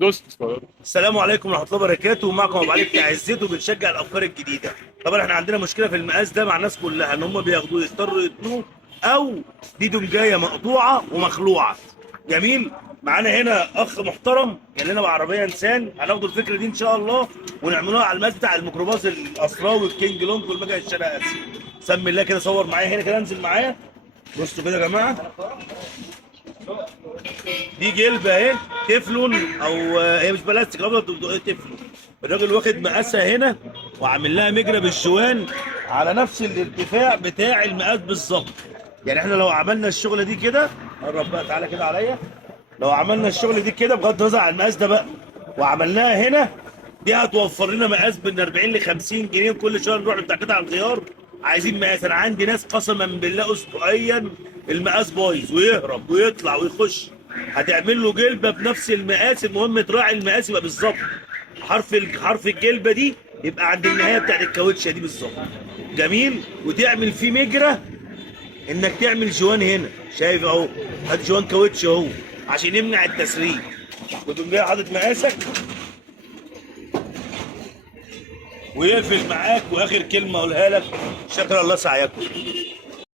دوست. السلام عليكم ورحمه الله وبركاته، ومعكم ابو علي بتاع الزيت وبنشجع الافكار الجديده. طبعا احنا عندنا مشكله في المقاس ده مع الناس كلها، ان هم بياخدوه يضطروا يتنوه، او دي دمجايه مقطوعه ومخلوعه. جميل. معانا هنا اخ محترم جاي لنا بعربيه انسان، هناخد الفكره دي ان شاء الله ونعملوها على المقاس بتاع الميكروباص الاسراوي الكينج لونج والمجا الشرق اسيا. سمي الله كده، صور معايا هنا كده، انزل معايا. بصوا كده يا جماعه، دي جلبه اهي تeflon، او هي مش بلاستيك، ابيض تeflon. الراجل واخد مقاسها هنا وعامل لها مجرى بالجوان على نفس الارتفاع بتاع المقاس بالظبط. يعني احنا لو عملنا الشغله دي كده، قرب بقى تعالى كده عليا، لو عملنا الشغل دي كده بغض النظر عن المقاس ده بقى وعملناها هنا، دي هتوفر لنا مقاس من 40 ل 50 جنيه. كل شويه نروح بتاع قطع الغيار عايزين مقاس. انا عندي ناس قسما بالله اسبوعيا المقاس بايظ ويهرب ويطلع ويخش، هتعمل له جلبه بنفس المقاس، المهم تراعي المقاس يبقى بالظبط. حرف الجلبه دي يبقى عند النهايه بتاعت الكاوتشه دي بالظبط. جميل. وتعمل فيه مجرى، انك تعمل جوان هنا، شايف اهو، هات جوان كاوتش اهو عشان يمنع التسريب. وتقوم جاي حاطط مقاسك ويقفل معاك. واخر كلمه اقولها لك، شكر الله سعيكم.